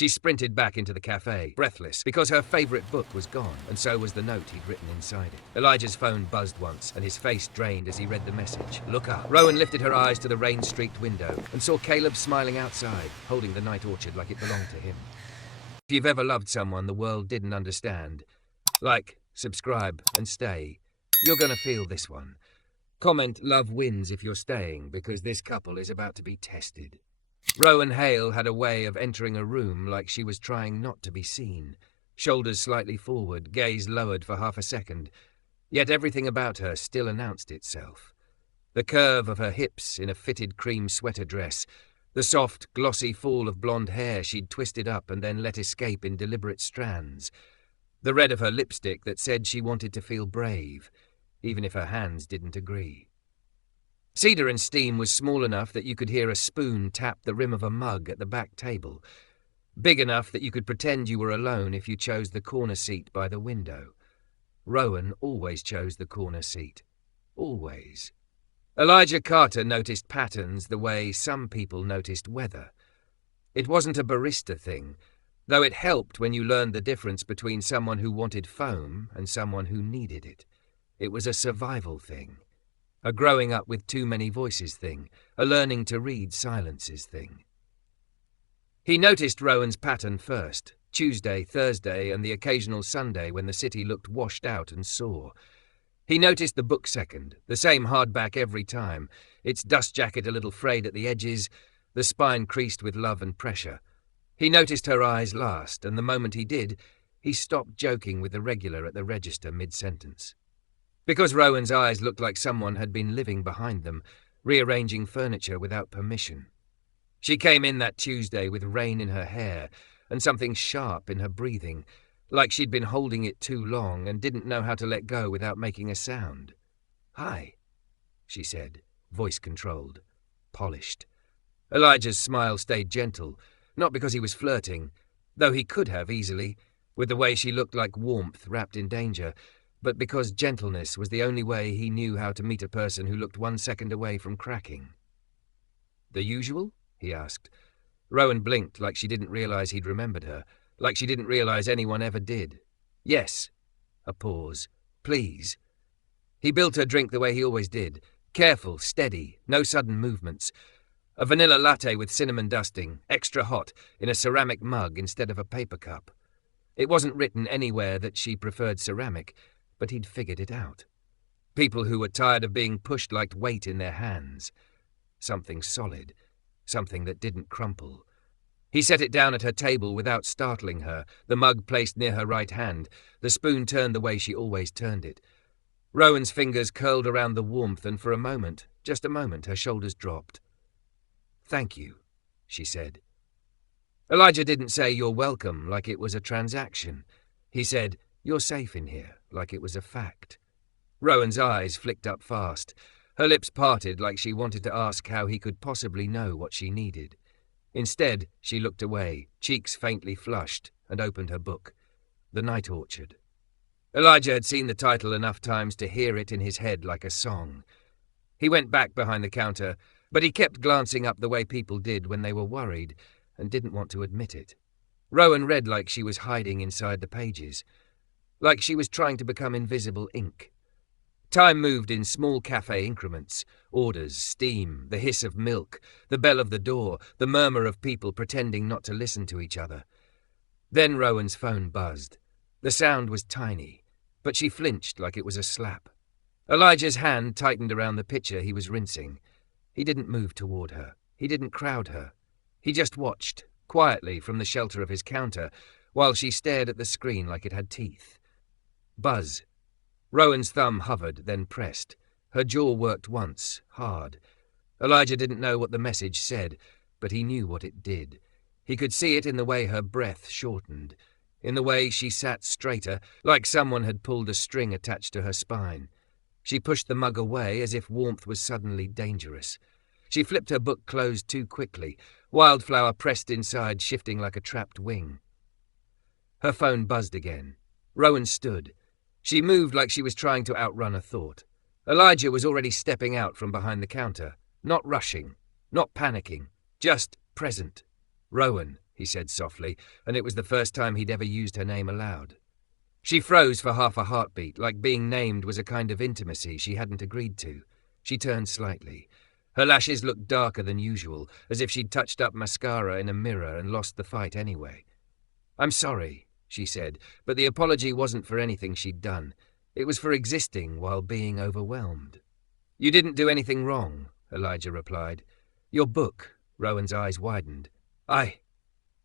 She sprinted back into the cafe, breathless, because her favorite book was gone, and so was the note he'd written inside it. Elijah's phone buzzed once, and his face drained as he read the message. Look up. Rowan lifted her eyes to the rain-streaked window and saw Caleb smiling outside, holding the night orchard like it belonged to him. If you've ever loved someone the world didn't understand, like, subscribe, and stay, you're gonna feel this one. Comment love wins if you're staying, because this couple is about to be tested. Rowan Hale had a way of entering a room like she was trying not to be seen. Shoulders slightly forward, gaze lowered for half a second. Yet everything about her still announced itself. The curve of her hips in a fitted cream sweater dress, the soft, glossy fall of blonde hair she'd twisted up and then let escape in deliberate strands. The red of her lipstick that said she wanted to feel brave, even if her hands didn't agree. Cedar and Steam was small enough that you could hear a spoon tap the rim of a mug at the back table. Big enough that you could pretend you were alone if you chose the corner seat by the window. Rowan always chose the corner seat. Always. Elijah Carter noticed patterns the way some people noticed weather. It wasn't a barista thing, though it helped when you learned the difference between someone who wanted foam and someone who needed it. It was a survival thing. A growing up with too many voices thing, a learning to read silences thing. He noticed Rowan's pattern first, Tuesday, Thursday, and the occasional Sunday when the city looked washed out and sore. He noticed the book second, the same hardback every time, its dust jacket a little frayed at the edges, the spine creased with love and pressure. He noticed her eyes last, and the moment he did, he stopped joking with the regular at the register mid-sentence. Because Rowan's eyes looked like someone had been living behind them, rearranging furniture without permission. She came in that Tuesday with rain in her hair and something sharp in her breathing, like she'd been holding it too long and didn't know how to let go without making a sound. "Hi," she said, voice controlled, polished. Elijah's smile stayed gentle, not because he was flirting, though he could have easily, with the way she looked like warmth wrapped in danger, but because gentleness was the only way he knew how to meet a person who looked 1 second away from cracking. "The usual?" he asked. Rowan blinked like she didn't realize he'd remembered her, like she didn't realize anyone ever did. "Yes." A pause. "Please." He built her drink the way he always did, careful, steady, no sudden movements. A vanilla latte with cinnamon dusting, extra hot, in a ceramic mug instead of a paper cup. It wasn't written anywhere that she preferred ceramic, but he'd figured it out. People who were tired of being pushed liked weight in their hands. Something solid, something that didn't crumple. He set it down at her table without startling her, the mug placed near her right hand, the spoon turned the way she always turned it. Rowan's fingers curled around the warmth, and for a moment, just a moment, her shoulders dropped. "Thank you," she said. Elijah didn't say "you're welcome" like it was a transaction. He said, "You're safe in here," like it was a fact. Rowan's eyes flicked up fast. Her lips parted like she wanted to ask how he could possibly know what she needed. Instead, she looked away, cheeks faintly flushed, and opened her book. The Night Orchard. Elijah had seen the title enough times to hear it in his head like a song. He went back behind the counter, but he kept glancing up the way people did when they were worried and didn't want to admit it. Rowan read like she was hiding inside the pages, like she was trying to become invisible ink. Time moved in small cafe increments, orders, steam, the hiss of milk, the bell of the door, the murmur of people pretending not to listen to each other. Then Rowan's phone buzzed. The sound was tiny, but she flinched like it was a slap. Elijah's hand tightened around the pitcher he was rinsing. He didn't move toward her. He didn't crowd her. He just watched, quietly from the shelter of his counter, while she stared at the screen like it had teeth. Buzz. Rowan's thumb hovered, then pressed. Her jaw worked once, hard. Elijah didn't know what the message said, but he knew what it did. He could see it in the way her breath shortened, in the way she sat straighter, like someone had pulled a string attached to her spine. She pushed the mug away as if warmth was suddenly dangerous. She flipped her book closed too quickly, wildflower pressed inside, shifting like a trapped wing. Her phone buzzed again. Rowan stood. She moved like she was trying to outrun a thought. Elijah was already stepping out from behind the counter, not rushing, not panicking, just present. "Rowan," he said softly, and it was the first time he'd ever used her name aloud. She froze for half a heartbeat, like being named was a kind of intimacy she hadn't agreed to. She turned slightly. Her lashes looked darker than usual, as if she'd touched up mascara in a mirror and lost the fight anyway. "I'm sorry," she said, but the apology wasn't for anything she'd done. It was for existing while being overwhelmed. "You didn't do anything wrong," Elijah replied. "Your book," Rowan's eyes widened.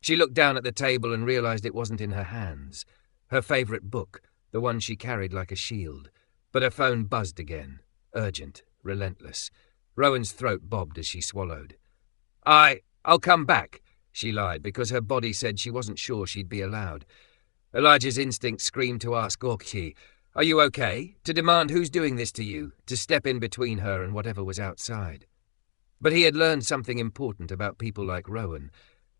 She looked down at the table and realized it wasn't in her hands. Her favorite book, the one she carried like a shield. But her phone buzzed again, urgent, relentless. Rowan's throat bobbed as she swallowed. I'll come back," she lied, because her body said she wasn't sure she'd be allowed. Elijah's instinct screamed to ask Orkney, "Are you okay?" To demand who's doing this to you, to step in between her and whatever was outside. But he had learned something important about people like Rowan.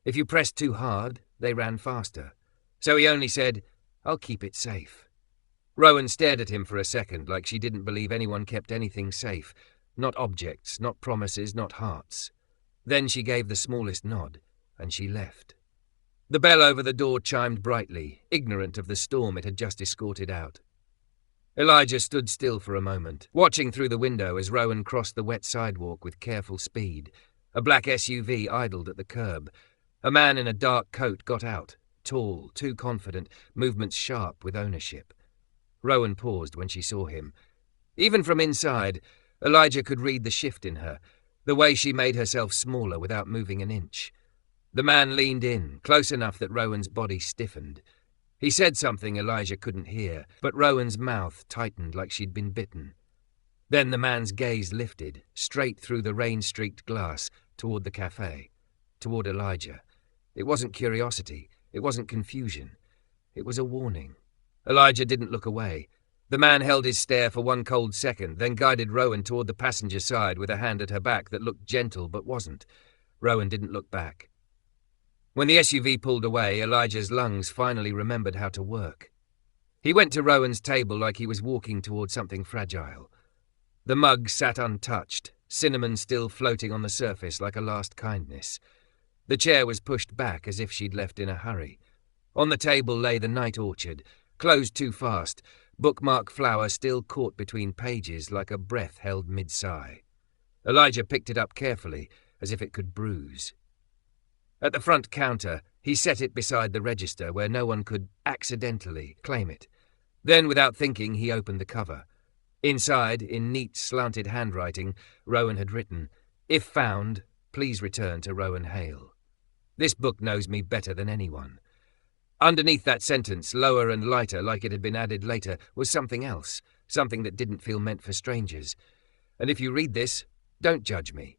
If you pressed too hard, they ran faster. So he only said, "I'll keep it safe." Rowan stared at him for a second, like she didn't believe anyone kept anything safe. Not objects, not promises, not hearts. Then she gave the smallest nod, and she left. The bell over the door chimed brightly, ignorant of the storm it had just escorted out. Elijah stood still for a moment, watching through the window as Rowan crossed the wet sidewalk with careful speed. A black SUV idled at the curb. A man in a dark coat got out, tall, too confident, movements sharp with ownership. Rowan paused when she saw him. Even from inside, Elijah could read the shift in her, the way she made herself smaller without moving an inch. The man leaned in, close enough that Rowan's body stiffened. He said something Elijah couldn't hear, but Rowan's mouth tightened like she'd been bitten. Then the man's gaze lifted, straight through the rain-streaked glass, toward the cafe, toward Elijah. It wasn't curiosity, it wasn't confusion. It was a warning. Elijah didn't look away. The man held his stare for one cold second, then guided Rowan toward the passenger side with a hand at her back that looked gentle but wasn't. Rowan didn't look back. When the SUV pulled away, Elijah's lungs finally remembered how to work. He went to Rowan's table like he was walking toward something fragile. The mug sat untouched, cinnamon still floating on the surface like a last kindness. The chair was pushed back as if she'd left in a hurry. On the table lay the night orchard, closed too fast, bookmark flower still caught between pages like a breath held mid-sigh. Elijah picked it up carefully, as if it could bruise. At the front counter, he set it beside the register where no one could accidentally claim it. Then, without thinking, he opened the cover. Inside, in neat, slanted handwriting, Rowan had written, "If found, please return to Rowan Hale. This book knows me better than anyone." Underneath that sentence, lower and lighter like it had been added later, was something else, something that didn't feel meant for strangers. "And if you read this, don't judge me."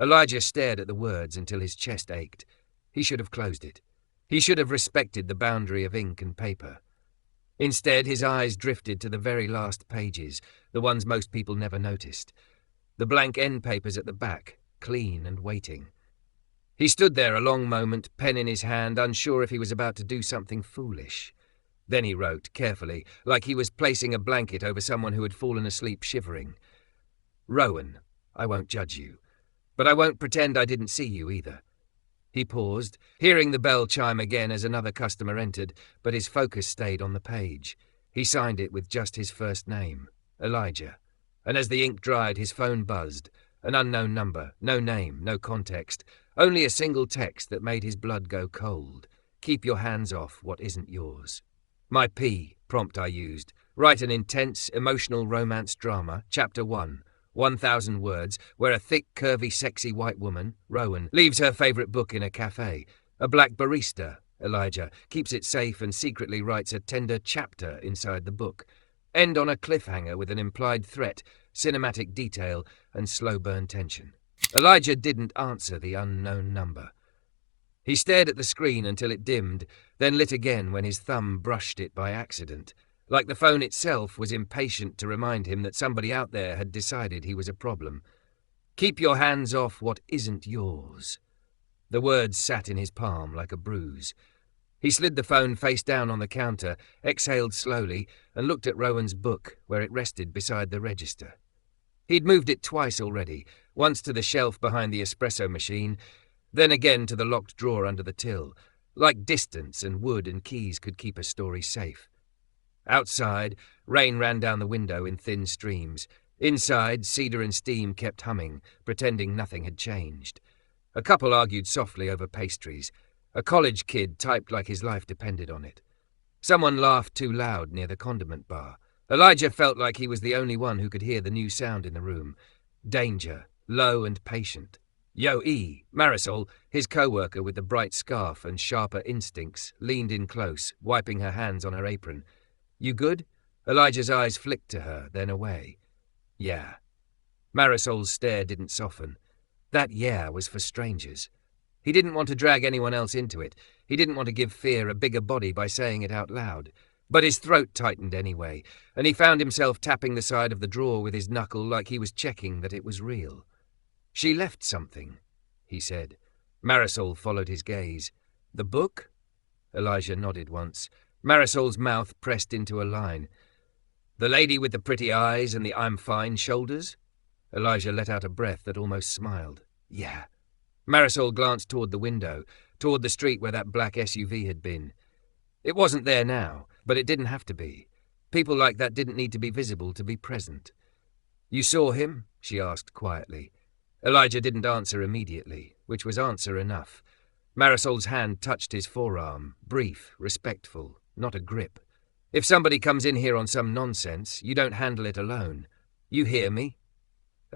Elijah stared at the words until his chest ached. He should have closed it. He should have respected the boundary of ink and paper. Instead, his eyes drifted to the very last pages, the ones most people never noticed. The blank end papers at the back, clean and waiting. He stood there a long moment, pen in his hand, unsure if he was about to do something foolish. Then he wrote, carefully, like he was placing a blanket over someone who had fallen asleep shivering. "Rowan, I won't judge you. But I won't pretend I didn't see you either." He paused, hearing the bell chime again as another customer entered, but his focus stayed on the page. He signed it with just his first name, Elijah. And as the ink dried, his phone buzzed. An unknown number, no name, no context, only a single text that made his blood go cold. "Keep your hands off what isn't yours." "My P," prompt I used. "Write an intense, emotional romance drama, Chapter 1. 1,000 words, where a thick, curvy, sexy white woman, Rowan, leaves her favorite book in a cafe. A black barista, Elijah, keeps it safe and secretly writes a tender chapter inside the book. End on a cliffhanger with an implied threat, cinematic detail, and slow-burn tension." Elijah didn't answer the unknown number. He stared at the screen until it dimmed, then lit again when his thumb brushed it by accident. Like the phone itself was impatient to remind him that somebody out there had decided he was a problem. "Keep your hands off what isn't yours." The words sat in his palm like a bruise. He slid the phone face down on the counter, exhaled slowly, and looked at Rowan's book, where it rested beside the register. He'd moved it twice already, once to the shelf behind the espresso machine, then again to the locked drawer under the till. Like distance and wood and keys could keep a story safe. Outside, rain ran down the window in thin streams. Inside, cedar and steam kept humming, pretending nothing had changed. A couple argued softly over pastries. A college kid typed like his life depended on it. Someone laughed too loud near the condiment bar. Elijah felt like he was the only one who could hear the new sound in the room. Danger, low and patient. Yo E, Marisol, his co-worker with the bright scarf and sharper instincts, leaned in close, wiping her hands on her apron. You good? Elijah's eyes flicked to her, then away. Yeah. Marisol's stare didn't soften. That yeah was for strangers. He didn't want to drag anyone else into it. He didn't want to give fear a bigger body by saying it out loud. But his throat tightened anyway, and he found himself tapping the side of the drawer with his knuckle like he was checking that it was real. She left something, he said. Marisol followed his gaze. The book? Elijah nodded once. Marisol's mouth pressed into a line. The lady with the pretty eyes and the I'm fine shoulders? Elijah let out a breath that almost smiled. Yeah. Marisol glanced toward the window, toward the street where that black SUV had been. It wasn't there now, but it didn't have to be. People like that didn't need to be visible to be present. You saw him? She asked quietly. Elijah didn't answer immediately, which was answer enough. Marisol's hand touched his forearm, brief, respectful, not a grip. If somebody comes in here on some nonsense, you don't handle it alone. You hear me?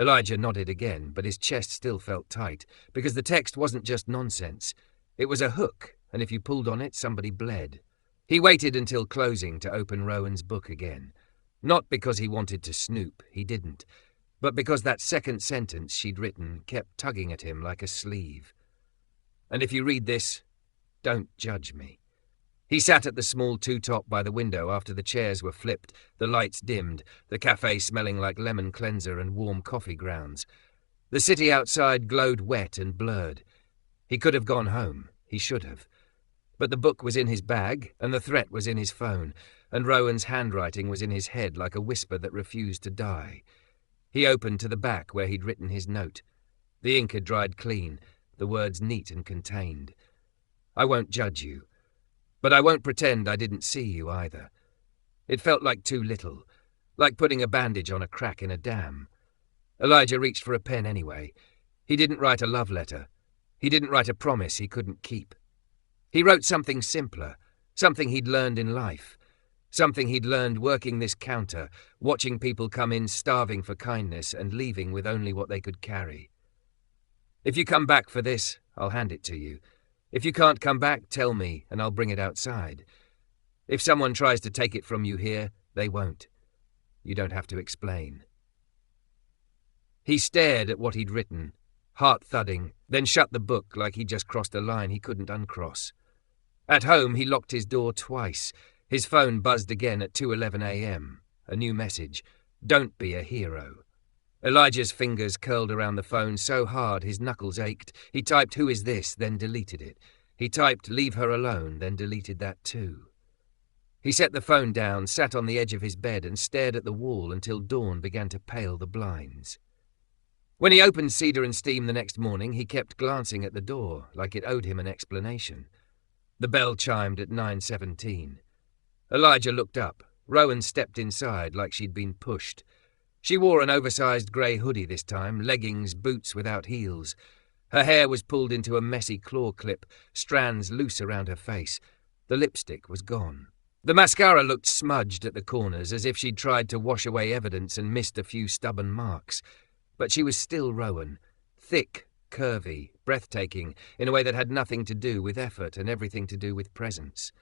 Elijah nodded again, but his chest still felt tight, because the text wasn't just nonsense. It was a hook, and if you pulled on it, somebody bled. He waited until closing to open Rowan's book again. Not because he wanted to snoop, he didn't, but because that second sentence she'd written kept tugging at him like a sleeve. And if you read this, don't judge me. He sat at the small two-top by the window after the chairs were flipped, the lights dimmed, the cafe smelling like lemon cleanser and warm coffee grounds. The city outside glowed wet and blurred. He could have gone home. He should have. But the book was in his bag, and the threat was in his phone, and Rowan's handwriting was in his head like a whisper that refused to die. He opened to the back where he'd written his note. The ink had dried clean, the words neat and contained. I won't judge you. But I won't pretend I didn't see you either. It felt like too little, like putting a bandage on a crack in a dam. Elijah reached for a pen anyway. He didn't write a love letter. He didn't write a promise he couldn't keep. He wrote something simpler, something he'd learned in life, something he'd learned working this counter, watching people come in starving for kindness and leaving with only what they could carry. If you come back for this, I'll hand it to you. If you can't come back, tell me, and I'll bring it outside. If someone tries to take it from you here, they won't. You don't have to explain. He stared at what he'd written, heart thudding, then shut the book like he'd just crossed a line he couldn't uncross. At home, he locked his door twice. His phone buzzed again at 2:11 a.m. A new message. Don't be a hero. Elijah's fingers curled around the phone so hard his knuckles ached. He typed, "Who is this?" then deleted it. He typed, "Leave her alone," then deleted that too. He set the phone down, sat on the edge of his bed and stared at the wall until dawn began to pale the blinds. When he opened Cedar and Steam the next morning, he kept glancing at the door, like it owed him an explanation. The bell chimed at 9:17. Elijah looked up. Rowan stepped inside like she'd been pushed. She wore an oversized grey hoodie this time, leggings, boots without heels. Her hair was pulled into a messy claw clip, strands loose around her face. The lipstick was gone. The mascara looked smudged at the corners, as if she'd tried to wash away evidence and missed a few stubborn marks. But she was still Rowan, thick, curvy, breathtaking, in a way that had nothing to do with effort and everything to do with presence.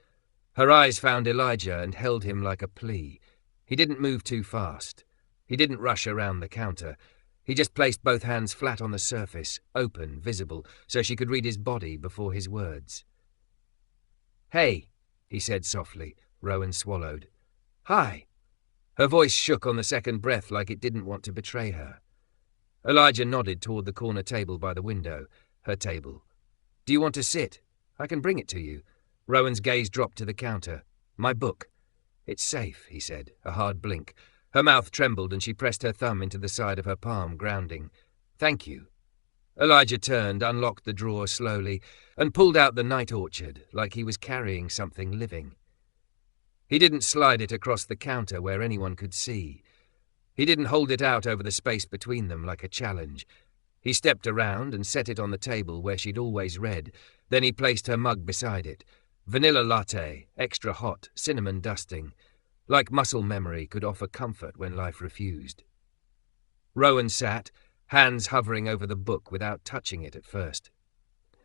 Her eyes found Elijah and held him like a plea. He didn't move too fast. He didn't rush around the counter. He just placed both hands flat on the surface, open, visible, so she could read his body before his words. "Hey," he said softly. Rowan swallowed. "Hi." Her voice shook on the second breath like it didn't want to betray her. Elijah nodded toward the corner table by the window, her table. "Do you want to sit? I can bring it to you." Rowan's gaze dropped to the counter. "My book." "It's safe," he said, a hard blink. Her mouth trembled and she pressed her thumb into the side of her palm, grounding. "Thank you." Elijah turned, unlocked the drawer slowly, and pulled out the night orchard like he was carrying something living. He didn't slide it across the counter where anyone could see. He didn't hold it out over the space between them like a challenge. He stepped around and set it on the table where she'd always read. Then he placed her mug beside it. Vanilla latte, extra hot, cinnamon dusting. Like muscle memory could offer comfort when life refused. Rowan sat, hands hovering over the book without touching it at first.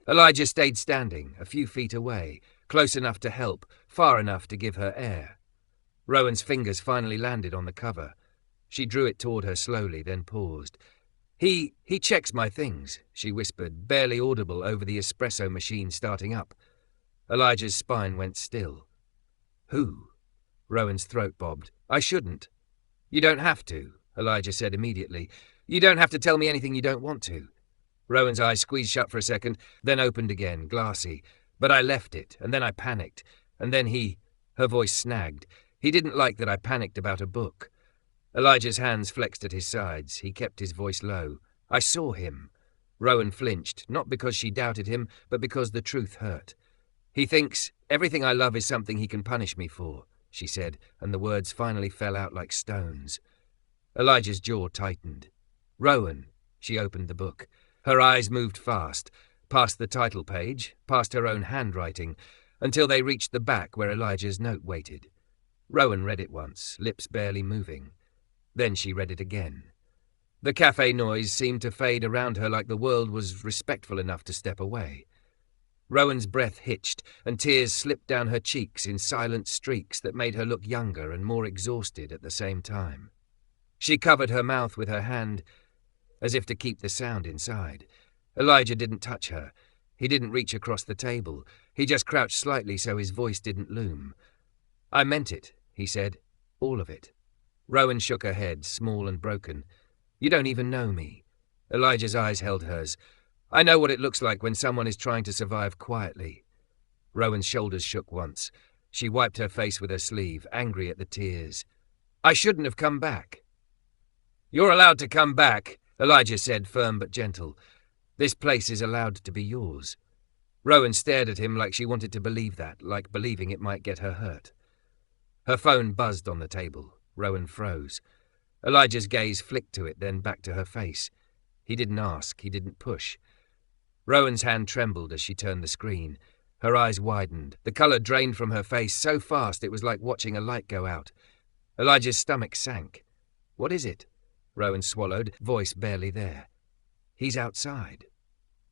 Elijah stayed standing, a few feet away, close enough to help, far enough to give her air. Rowan's fingers finally landed on the cover. She drew it toward her slowly, then paused. He checks my things, she whispered, barely audible over the espresso machine starting up. Elijah's spine went still. Who? Rowan's throat bobbed. I shouldn't. You don't have to, Elijah said immediately. You don't have to tell me anything you don't want to. Rowan's eyes squeezed shut for a second, then opened again, glassy. But I left it, and then I panicked. And then her voice snagged. He didn't like that I panicked about a book. Elijah's hands flexed at his sides. He kept his voice low. I saw him. Rowan flinched, not because she doubted him, but because the truth hurt. He thinks everything I love is something he can punish me for, she said, and the words finally fell out like stones. Elijah's jaw tightened. Rowan, she opened the book. Her eyes moved fast, past the title page, past her own handwriting, until they reached the back where Elijah's note waited. Rowan read it once, lips barely moving. Then she read it again. The cafe noise seemed to fade around her like the world was respectful enough to step away. Rowan's breath hitched, and tears slipped down her cheeks in silent streaks that made her look younger and more exhausted at the same time. She covered her mouth with her hand, as if to keep the sound inside. Elijah didn't touch her. He didn't reach across the table. He just crouched slightly so his voice didn't loom. I meant it, he said. All of it. Rowan shook her head, small and broken. You don't even know me. Elijah's eyes held hers. I know what it looks like when someone is trying to survive quietly. Rowan's shoulders shook once. She wiped her face with her sleeve, angry at the tears. I shouldn't have come back. You're allowed to come back, Elijah said, firm but gentle. This place is allowed to be yours. Rowan stared at him like she wanted to believe that, like believing it might get her hurt. Her phone buzzed on the table. Rowan froze. Elijah's gaze flicked to it, then back to her face. He didn't ask, he didn't push. Rowan's hand trembled as she turned the screen. Her eyes widened. The colour drained from her face so fast it was like watching a light go out. Elijah's stomach sank. What is it? Rowan swallowed, voice barely there. He's outside.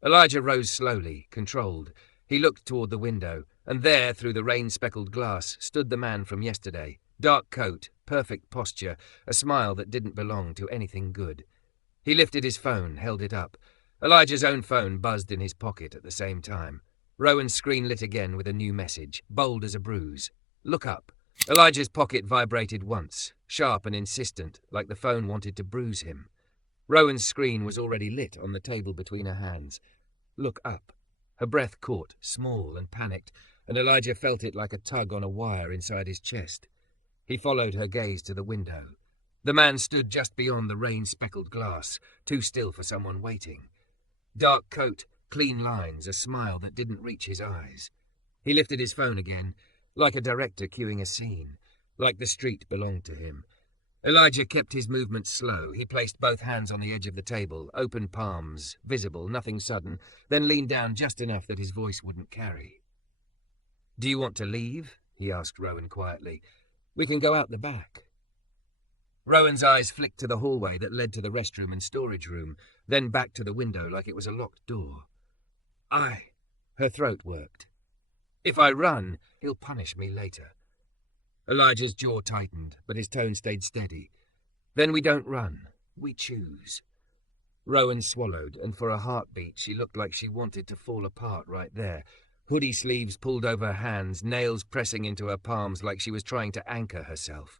Elijah rose slowly, controlled. He looked toward the window, and there, through the rain-speckled glass, stood the man from yesterday. Dark coat, perfect posture, a smile that didn't belong to anything good. He lifted his phone, held it up. Elijah's own phone buzzed in his pocket at the same time. Rowan's screen lit again with a new message, bold as a bruise. Look up. Elijah's pocket vibrated once, sharp and insistent, like the phone wanted to bruise him. Rowan's screen was already lit on the table between her hands. Look up. Her breath caught, small and panicked, and Elijah felt it like a tug on a wire inside his chest. He followed her gaze to the window. The man stood just beyond the rain-speckled glass, too still for someone waiting. Dark coat, clean lines, a smile that didn't reach his eyes. He lifted his phone again, like a director cueing a scene, like the street belonged to him. Elijah kept his movements slow. He placed both hands on the edge of the table, open palms, visible, nothing sudden, then leaned down just enough that his voice wouldn't carry. Do you want to leave? He asked Rowan quietly. We can go out the back. Rowan's eyes flicked to the hallway that led to the restroom and storage room, then back to the window like it was a locked door. Her throat worked. If I run, he'll punish me later. Elijah's jaw tightened, but his tone stayed steady. Then we don't run. We choose. Rowan swallowed, and for a heartbeat she looked like she wanted to fall apart right there. Hoodie sleeves pulled over her hands, nails pressing into her palms like she was trying to anchor herself.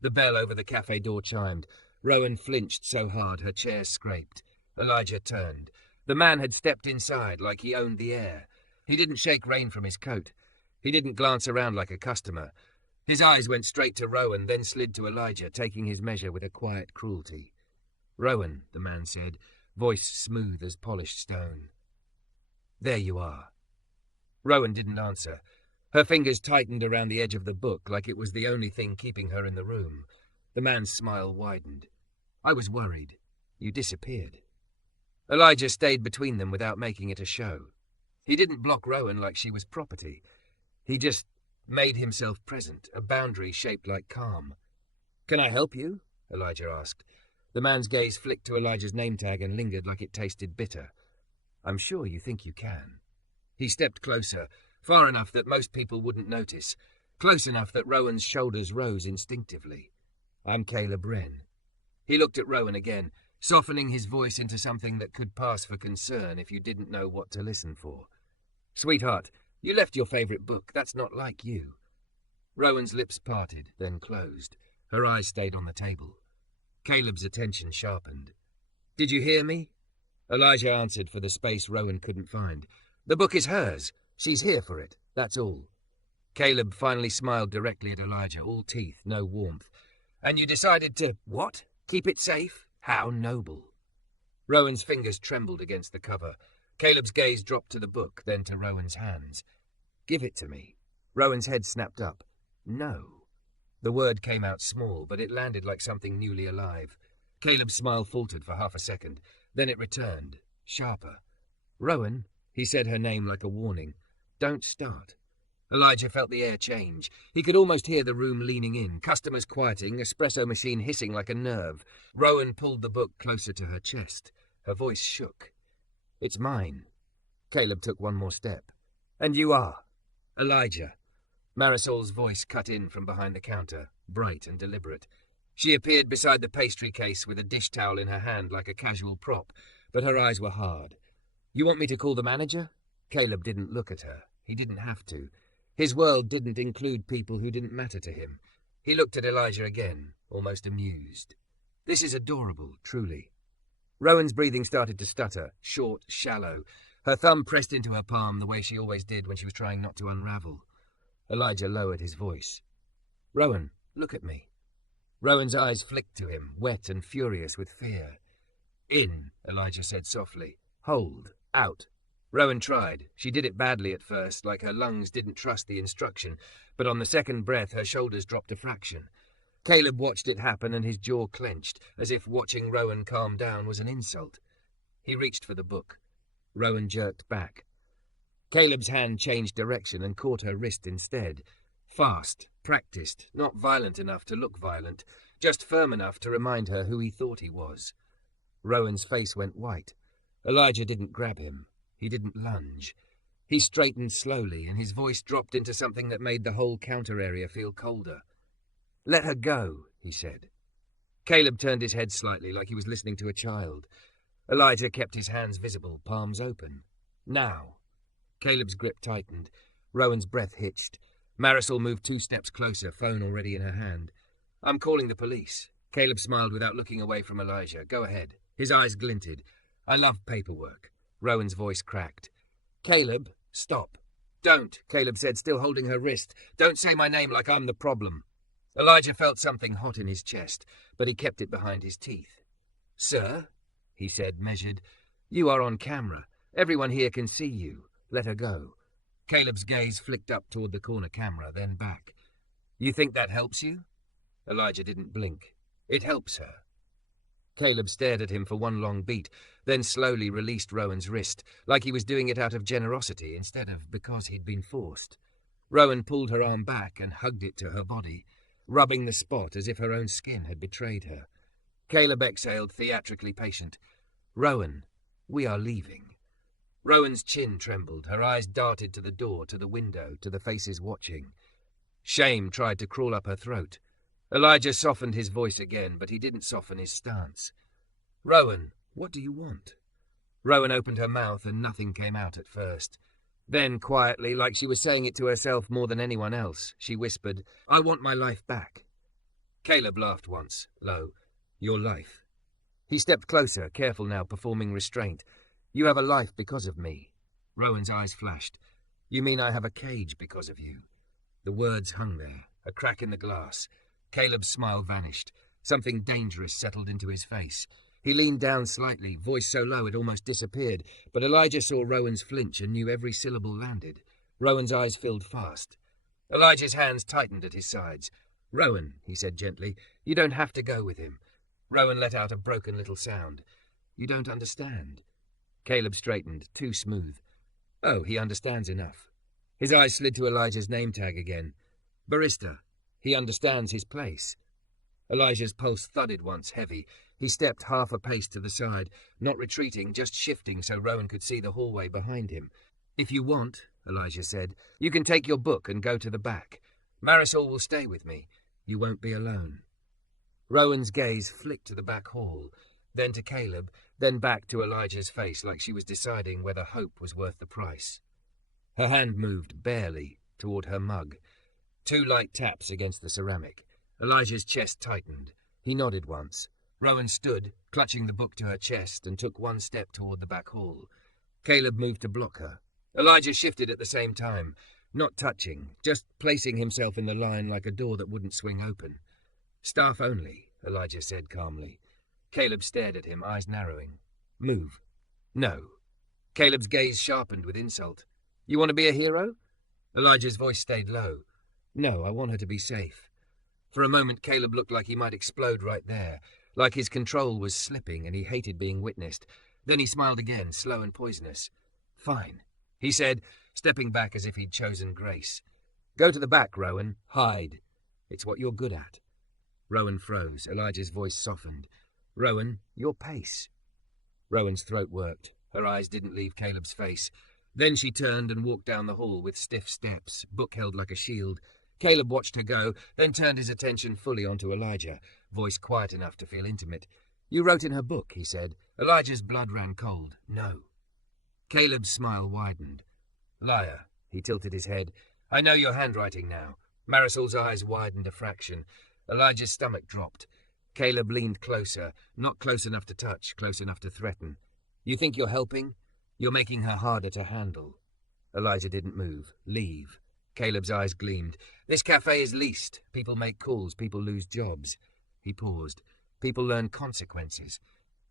The bell over the cafe door chimed. Rowan flinched so hard her chair scraped. Elijah turned. The man had stepped inside like he owned the air. He didn't shake rain from his coat. He didn't glance around like a customer. His eyes went straight to Rowan, then slid to Elijah, taking his measure with a quiet cruelty. Rowan, the man said, voice smooth as polished stone. There you are. Rowan didn't answer. Her fingers tightened around the edge of the book like it was the only thing keeping her in the room. The man's smile widened. I was worried. You disappeared. Elijah stayed between them without making it a show. He didn't block Rowan like she was property. He just made himself present, a boundary shaped like calm. Can I help you? Elijah asked. The man's gaze flicked to Elijah's name tag and lingered like it tasted bitter. I'm sure you think you can. He stepped closer, far enough that most people wouldn't notice, close enough that Rowan's shoulders rose instinctively. I'm Caleb Wren. He looked at Rowan again, softening his voice into something that could pass for concern if you didn't know what to listen for. Sweetheart, you left your favorite book. That's not like you. Rowan's lips parted, then closed. Her eyes stayed on the table. Caleb's attention sharpened. Did you hear me? Elijah answered for the space Rowan couldn't find. The book is hers. She's here for it. That's all. Caleb finally smiled directly at Elijah, all teeth, no warmth. And you decided to, what? Keep it safe? How noble. Rowan's fingers trembled against the cover. Caleb's gaze dropped to the book, then to Rowan's hands. Give it to me. Rowan's head snapped up. No. The word came out small, but it landed like something newly alive. Caleb's smile faltered for half a second. Then it returned, sharper. Rowan, he said her name like a warning. Don't start. Elijah felt the air change. He could almost hear the room leaning in, customers quieting, espresso machine hissing like a nerve. Rowan pulled the book closer to her chest. Her voice shook. It's mine. Caleb took one more step. And you are? Elijah. Marisol's voice cut in from behind the counter, bright and deliberate. She appeared beside the pastry case with a dish towel in her hand like a casual prop, but her eyes were hard. You want me to call the manager? Caleb didn't look at her. He didn't have to. His world didn't include people who didn't matter to him. He looked at Elijah again, almost amused. This is adorable, truly. Rowan's breathing started to stutter, short, shallow. Her thumb pressed into her palm the way she always did when she was trying not to unravel. Elijah lowered his voice. Rowan, look at me. Rowan's eyes flicked to him, wet and furious with fear. In, Elijah said softly. Hold. Out. Rowan tried. She did it badly at first, like her lungs didn't trust the instruction, but on the second breath her shoulders dropped a fraction. Caleb watched it happen and his jaw clenched, as if watching Rowan calm down was an insult. He reached for the book. Rowan jerked back. Caleb's hand changed direction and caught her wrist instead. Fast, practiced, not violent enough to look violent, just firm enough to remind her who he thought he was. Rowan's face went white. Elijah didn't grab him. He didn't lunge. He straightened slowly, and his voice dropped into something that made the whole counter area feel colder. Let her go, he said. Caleb turned his head slightly, like he was listening to a child. Elijah kept his hands visible, palms open. Now. Caleb's grip tightened. Rowan's breath hitched. Marisol moved 2 steps closer, phone already in her hand. I'm calling the police. Caleb smiled without looking away from Elijah. Go ahead. His eyes glinted. I love paperwork. Rowan's voice cracked. Caleb, stop. Don't, Caleb said, still holding her wrist. Don't say my name like I'm the problem. Elijah felt something hot in his chest, but he kept it behind his teeth. Sir, he said, measured, you are on camera. Everyone here can see you. Let her go. Caleb's gaze flicked up toward the corner camera, then back. You think that helps you? Elijah didn't blink. It helps her. Caleb stared at him for one long beat, then slowly released Rowan's wrist, like he was doing it out of generosity instead of because he'd been forced. Rowan pulled her arm back and hugged it to her body, rubbing the spot as if her own skin had betrayed her. Caleb exhaled, theatrically patient. Rowan, we are leaving. Rowan's chin trembled, her eyes darted to the door, to the window, to the faces watching. Shame tried to crawl up her throat. Elijah softened his voice again, but he didn't soften his stance. Rowan, what do you want? Rowan opened her mouth and nothing came out at first. Then, quietly, like she was saying it to herself more than anyone else, she whispered, I want my life back. Caleb laughed once, low. Your life. He stepped closer, careful now, performing restraint. You have a life because of me. Rowan's eyes flashed. You mean I have a cage because of you? The words hung there, a crack in the glass. Caleb's smile vanished. Something dangerous settled into his face. He leaned down slightly, voice so low it almost disappeared, but Elijah saw Rowan's flinch and knew every syllable landed. Rowan's eyes filled fast. Elijah's hands tightened at his sides. "Rowan," he said gently, "you don't have to go with him." Rowan let out a broken little sound. "You don't understand." Caleb straightened, too smooth. "Oh, he understands enough." His eyes slid to Elijah's name tag again. "Barista. He understands his place." Elijah's pulse thudded once, heavy. He stepped half a pace to the side, not retreating, just shifting so Rowan could see the hallway behind him. "If you want," Elijah said, "you can take your book and go to the back. Marisol will stay with me. You won't be alone." Rowan's gaze flicked to the back hall, then to Caleb, then back to Elijah's face like she was deciding whether hope was worth the price. Her hand moved, barely, toward her mug. 2 light taps against the ceramic. Elijah's chest tightened. He nodded once. Rowan stood, clutching the book to her chest, and took 1 step toward the back hall. Caleb moved to block her. Elijah shifted at the same time, not touching, just placing himself in the line like a door that wouldn't swing open. "Staff only," Elijah said calmly. Caleb stared at him, eyes narrowing. "Move." "No." Caleb's gaze sharpened with insult. "You want to be a hero?" Elijah's voice stayed low. "No, I want her to be safe." For a moment, Caleb looked like he might explode right there, like his control was slipping and he hated being witnessed. Then he smiled again, slow and poisonous. "Fine," he said, stepping back as if he'd chosen grace. "Go to the back, Rowan. Hide. It's what you're good at." Rowan froze. Elijah's voice softened. "Rowan, your pace." Rowan's throat worked. Her eyes didn't leave Caleb's face. Then she turned and walked down the hall with stiff steps, book held like a shield. Caleb watched her go, then turned his attention fully onto Elijah, voice quiet enough to feel intimate. "You wrote in her book," he said. Elijah's blood ran cold. "No." Caleb's smile widened. "Liar." He tilted his head. "I know your handwriting now." Marisol's eyes widened a fraction. Elijah's stomach dropped. Caleb leaned closer, not close enough to touch, close enough to threaten. "You think you're helping? You're making her harder to handle." Elijah didn't move. "Leave." Caleb's eyes gleamed. "This cafe is leased. People make calls. People lose jobs." He paused. "People learn consequences."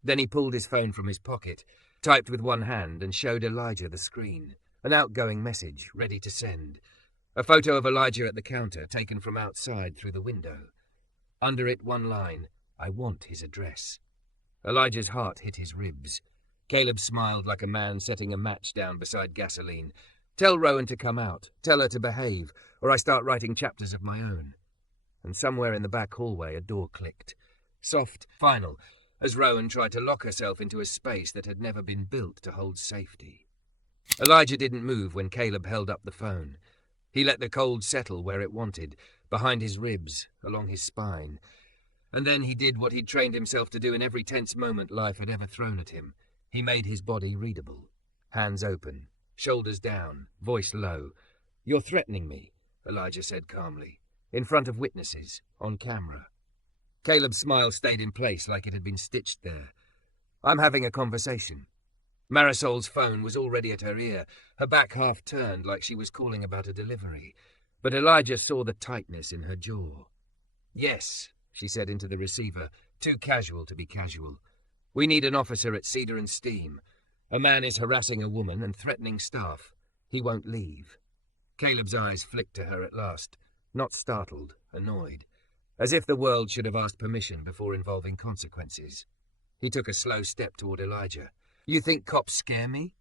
Then he pulled his phone from his pocket, typed with one hand, and showed Elijah the screen. An outgoing message, ready to send. A photo of Elijah at the counter, taken from outside through the window. Under it, 1 line, "I want his address." Elijah's heart hit his ribs. Caleb smiled like a man setting a match down beside gasoline. "Tell Rowan to come out. Tell her to behave, or I start writing chapters of my own." And somewhere in the back hallway a door clicked. Soft, final, as Rowan tried to lock herself into a space that had never been built to hold safety. Elijah didn't move when Caleb held up the phone. He let the cold settle where it wanted, behind his ribs, along his spine. And then he did what he'd trained himself to do in every tense moment life had ever thrown at him. He made his body readable. Hands open, shoulders down, voice low. "You're threatening me," Elijah said calmly. "In front of witnesses, on camera." Caleb's smile stayed in place like it had been stitched there. "I'm having a conversation." Marisol's phone was already at her ear, her back half turned like she was calling about a delivery. But Elijah saw the tightness in her jaw. "Yes," she said into the receiver, too casual to be casual. "We need an officer at Cedar and Steam. A man is harassing a woman and threatening staff. He won't leave." Caleb's eyes flicked to her at last, not startled, annoyed, as if the world should have asked permission before involving consequences. He took a slow step toward Elijah. "You think cops scare me?"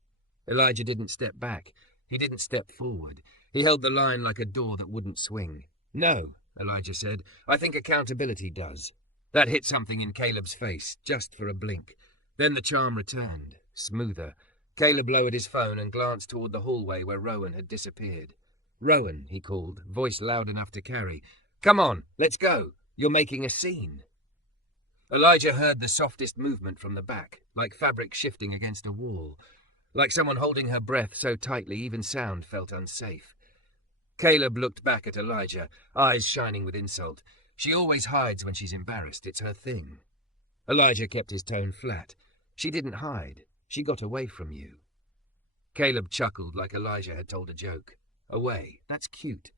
Elijah didn't step back. He didn't step forward. He held the line like a door that wouldn't swing. "No," Elijah said. "I think accountability does." That hit something in Caleb's face, just for a blink. Then the charm returned, smoother. Caleb lowered his phone and glanced toward the hallway where Rowan had disappeared. "Rowan," he called, voice loud enough to carry. "Come on, let's go. You're making a scene." Elijah heard the softest movement from the back, like fabric shifting against a wall, like someone holding her breath so tightly even sound felt unsafe. Caleb looked back at Elijah, eyes shining with insult. "She always hides when she's embarrassed. It's her thing." Elijah kept his tone flat. "She didn't hide. She got away from you." Caleb chuckled like Elijah had told a joke. "Away. That's cute."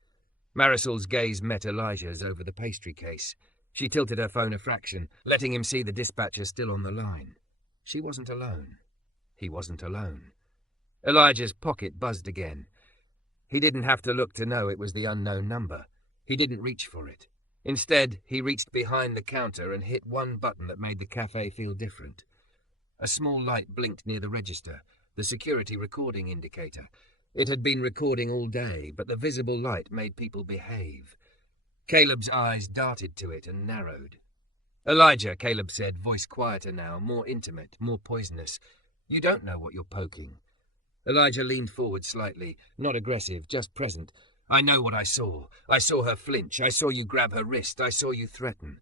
Marisol's gaze met Elijah's over the pastry case. She tilted her phone a fraction, letting him see the dispatcher still on the line. She wasn't alone. He wasn't alone. Elijah's pocket buzzed again. He didn't have to look to know it was the unknown number. He didn't reach for it. Instead, he reached behind the counter and hit one button that made the cafe feel different. A small light blinked near the register, the security recording indicator. It had been recording all day, but the visible light made people behave. Caleb's eyes darted to it and narrowed. "Elijah," Caleb said, voice quieter now, more intimate, more poisonous. "You don't know what you're poking." Elijah leaned forward slightly, not aggressive, just present. "I know what I saw. I saw her flinch. I saw you grab her wrist. I saw you threaten."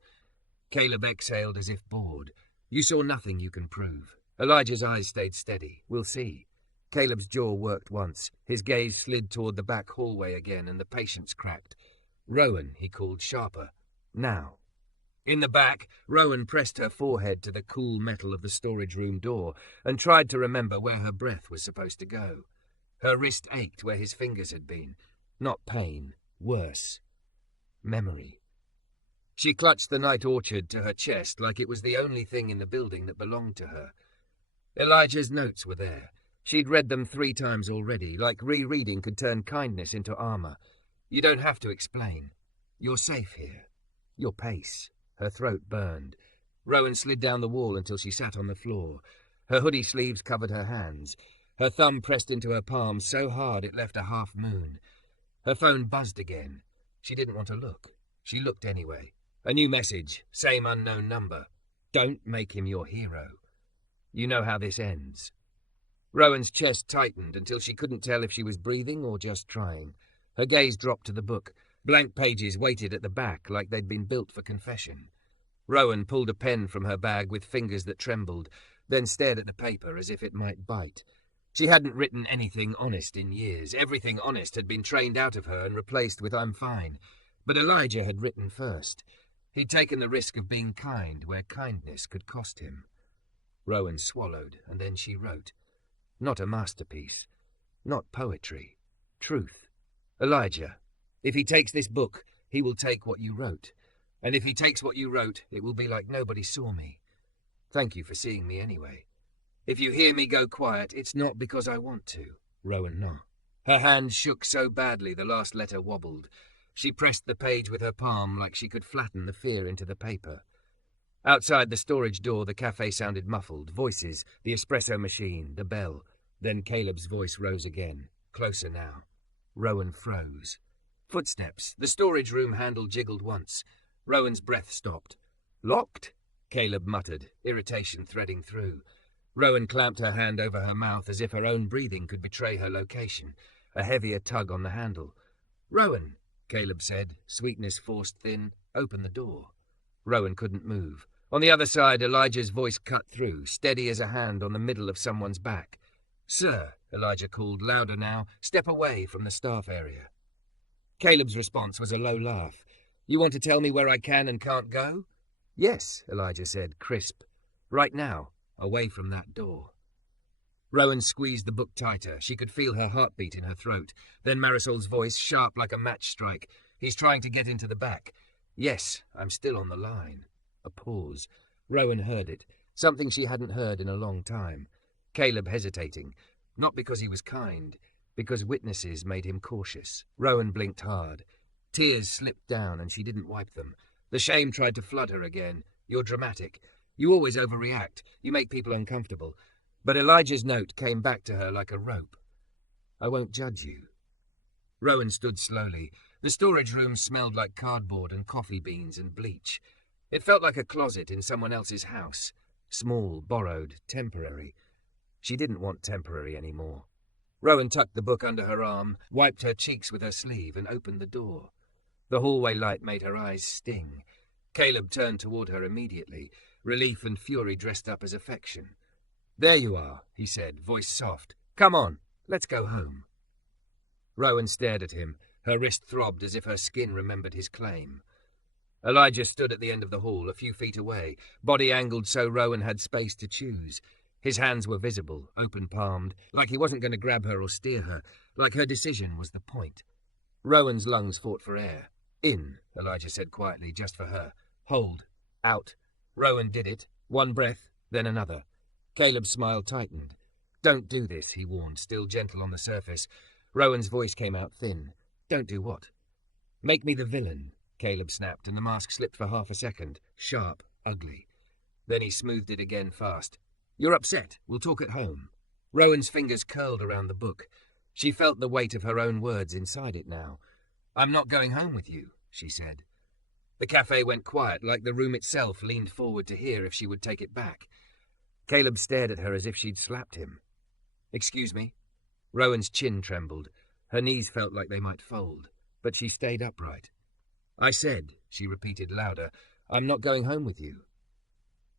Caleb exhaled as if bored. "You saw nothing you can prove." Elijah's eyes stayed steady. "We'll see." Caleb's jaw worked once. His gaze slid toward the back hallway again, and the patience cracked. "Rowan," he called, sharper. "Now." In the back, Rowan pressed her forehead to the cool metal of the storage room door and tried to remember where her breath was supposed to go. Her wrist ached where his fingers had been. Not pain, worse. Memory. She clutched the night orchard to her chest like it was the only thing in the building that belonged to her. Elijah's notes were there. She'd read them 3 times already, like rereading could turn kindness into armor. You don't have to explain. You're safe here. Your pace. Her throat burned. Rowan slid down the wall until she sat on the floor. Her hoodie sleeves covered her hands. Her thumb pressed into her palm so hard it left a half moon. Her phone buzzed again. She didn't want to look. She looked anyway. A new message. Same unknown number. "Don't make him your hero. You know how this ends." Rowan's chest tightened until she couldn't tell if she was breathing or just trying. Her gaze dropped to the book. Blank pages waited at the back like they'd been built for confession. Rowan pulled a pen from her bag with fingers that trembled, then stared at the paper as if it might bite. She hadn't written anything honest in years. Everything honest had been trained out of her and replaced with "I'm fine." But Elijah had written first. He'd taken the risk of being kind where kindness could cost him. Rowan swallowed, and then she wrote. Not a masterpiece. Not poetry. Truth. "Elijah, if he takes this book, he will take what you wrote. And if he takes what you wrote, it will be like nobody saw me. Thank you for seeing me anyway. If you hear me go quiet, it's not because I want to." Rowan no. Her hand shook so badly the last letter wobbled. She pressed the page with her palm like she could flatten the fear into the paper. Outside the storage door, the cafe sounded muffled. Voices, the espresso machine, the bell. Then Caleb's voice rose again. Closer now. Rowan froze. Footsteps. The storage room handle jiggled once. Rowan's breath stopped. "Locked?" Caleb muttered, irritation threading through. Rowan clamped her hand over her mouth as if her own breathing could betray her location. A heavier tug on the handle. "Rowan," Caleb said, sweetness forced thin. "Open the door." Rowan couldn't move. On the other side, Elijah's voice cut through, steady as a hand on the middle of someone's back. "Sir," Elijah called, louder now, "step away from the staff area." Caleb's response was a low laugh. "You want to tell me where I can and can't go?" "Yes," Elijah said, crisp. "Right now, away from that door." Rowan squeezed the book tighter. She could feel her heartbeat in her throat. Then Marisol's voice, sharp like a match strike. "He's trying to get into the back." "Yes, I'm still on the line." A pause. Rowan heard it. Something she hadn't heard in a long time. Caleb hesitating. Not because he was kind. Because witnesses made him cautious. Rowan blinked hard. Tears slipped down and she didn't wipe them. The shame tried to flood her again. "You're dramatic. You always overreact. You make people uncomfortable." But Elijah's note came back to her like a rope. "I won't judge you." Rowan stood slowly. The storage room smelled like cardboard and coffee beans and bleach. It felt like a closet in someone else's house. Small, borrowed, temporary. She didn't want temporary anymore. Rowan tucked the book under her arm, wiped her cheeks with her sleeve, and opened the door. The hallway light made her eyes sting. Caleb turned toward her immediately, relief and fury dressed up as affection. "There you are," he said, voice soft. "Come on, let's go home." Rowan stared at him. Her wrist throbbed as if her skin remembered his claim. Elijah stood at the end of the hall, a few feet away, body angled so Rowan had space to choose. His hands were visible, open-palmed, like he wasn't going to grab her or steer her, like her decision was the point. Rowan's lungs fought for air. "In," Elijah said quietly, just for her. Hold. Out. Rowan did it. One breath, then another. Caleb's smile tightened. Don't do this, he warned, still gentle on the surface. Rowan's voice came out thin. Don't do what? Make me the villain, Caleb snapped, and the mask slipped for half a second. Sharp, ugly. Then he smoothed it again fast. You're upset. We'll talk at home. Rowan's fingers curled around the book. She felt the weight of her own words inside it now. I'm not going home with you, she said. The cafe went quiet, like the room itself leaned forward to hear if she would take it back. Caleb stared at her as if she'd slapped him. Excuse me? Rowan's chin trembled. Her knees felt like they might fold, but she stayed upright. I said, she repeated louder, I'm not going home with you.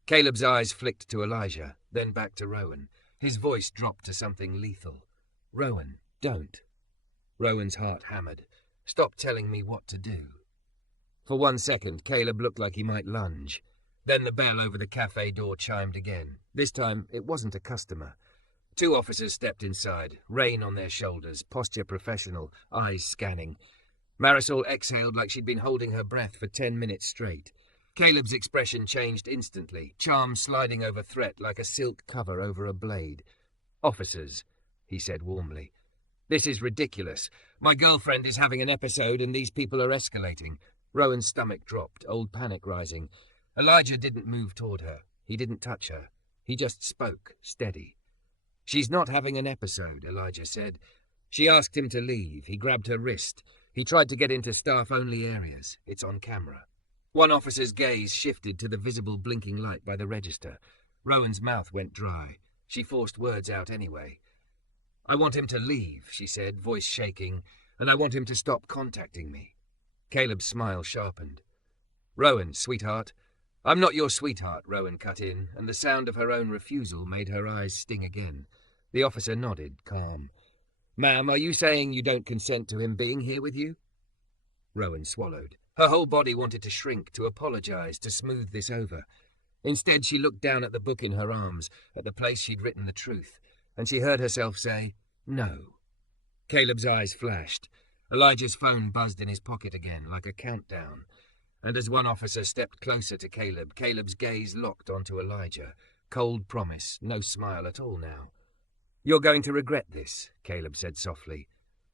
Caleb's eyes flicked to Elijah, then back to Rowan. His voice dropped to something lethal. Rowan, don't. Rowan's heart hammered. Stop telling me what to do. For 1 second, Caleb looked like he might lunge. Then the bell over the cafe door chimed again. This time, it wasn't a customer. 2 officers stepped inside, rein on their shoulders, posture professional, eyes scanning. Marisol exhaled like she'd been holding her breath for 10 minutes straight. Caleb's expression changed instantly, charm sliding over threat like a silk cover over a blade. Officers, he said warmly. This is ridiculous. My girlfriend is having an episode and these people are escalating. Rowan's stomach dropped, old panic rising. Elijah didn't move toward her. He didn't touch her. He just spoke, steady. She's not having an episode, Elijah said. She asked him to leave. He grabbed her wrist. He tried to get into staff-only areas. It's on camera. One officer's gaze shifted to the visible blinking light by the register. Rowan's mouth went dry. She forced words out anyway. I want him to leave, she said, voice shaking, and I want him to stop contacting me. Caleb's smile sharpened. Rowan, sweetheart. I'm not your sweetheart, Rowan cut in, and the sound of her own refusal made her eyes sting again. The officer nodded, calm. Ma'am, are you saying you don't consent to him being here with you? Rowan swallowed. Her whole body wanted to shrink, to apologize, to smooth this over. Instead, she looked down at the book in her arms, at the place she'd written the truth, and she heard herself say, no. Caleb's eyes flashed. Elijah's phone buzzed in his pocket again, like a countdown. And as one officer stepped closer to Caleb, Caleb's gaze locked onto Elijah. Cold promise, no smile at all now. You're going to regret this, Caleb said softly.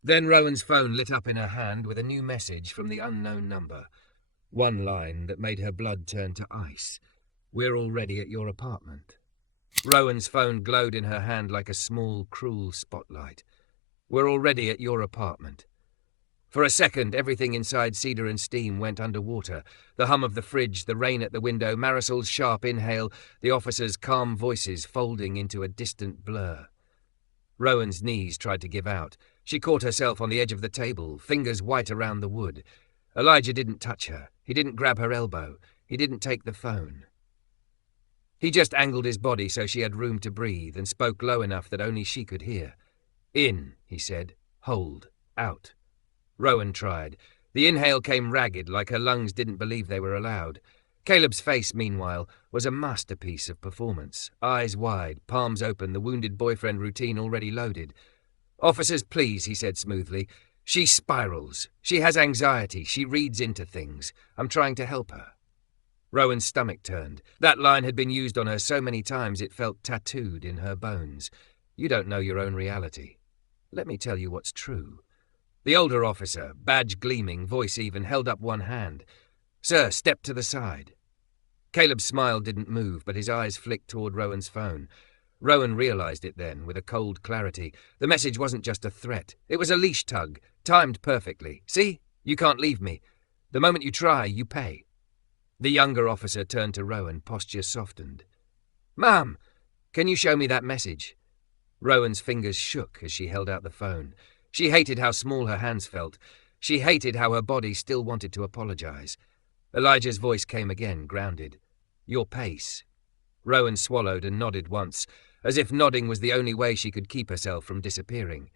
Then Rowan's phone lit up in her hand with a new message from the unknown number. One line that made her blood turn to ice. We're already at your apartment. Rowan's phone glowed in her hand like a small, cruel spotlight. We're already at your apartment. For a second, everything inside Cedar and Steam went underwater. The hum of the fridge, the rain at the window, Marisol's sharp inhale, the officers' calm voices folding into a distant blur. Rowan's knees tried to give out. She caught herself on the edge of the table, fingers white around the wood. Elijah didn't touch her. He didn't grab her elbow. He didn't take the phone. He just angled his body so she had room to breathe and spoke low enough that only she could hear. In, he said. Hold. Out. Rowan tried. The inhale came ragged, like her lungs didn't believe they were allowed. Caleb's face, meanwhile, was a masterpiece of performance. Eyes wide, palms open, the wounded boyfriend routine already loaded. Officers, please, he said smoothly. She spirals. She has anxiety. She reads into things. I'm trying to help her. Rowan's stomach turned. That line had been used on her so many times it felt tattooed in her bones. You don't know your own reality. Let me tell you what's true. The older officer, badge gleaming, voice even, held up one hand. Sir, step to the side. Caleb's smile didn't move, but his eyes flicked toward Rowan's phone. Rowan realized it then, with a cold clarity. The message wasn't just a threat. It was a leash tug, timed perfectly. See? You can't leave me. The moment you try, you pay. The younger officer turned to Rowan, posture softened. Ma'am, can you show me that message? Rowan's fingers shook as she held out the phone. She hated how small her hands felt. She hated how her body still wanted to apologize. Elijah's voice came again, grounded. Your pace. Rowan swallowed and nodded once, as if nodding was the only way she could keep herself from disappearing.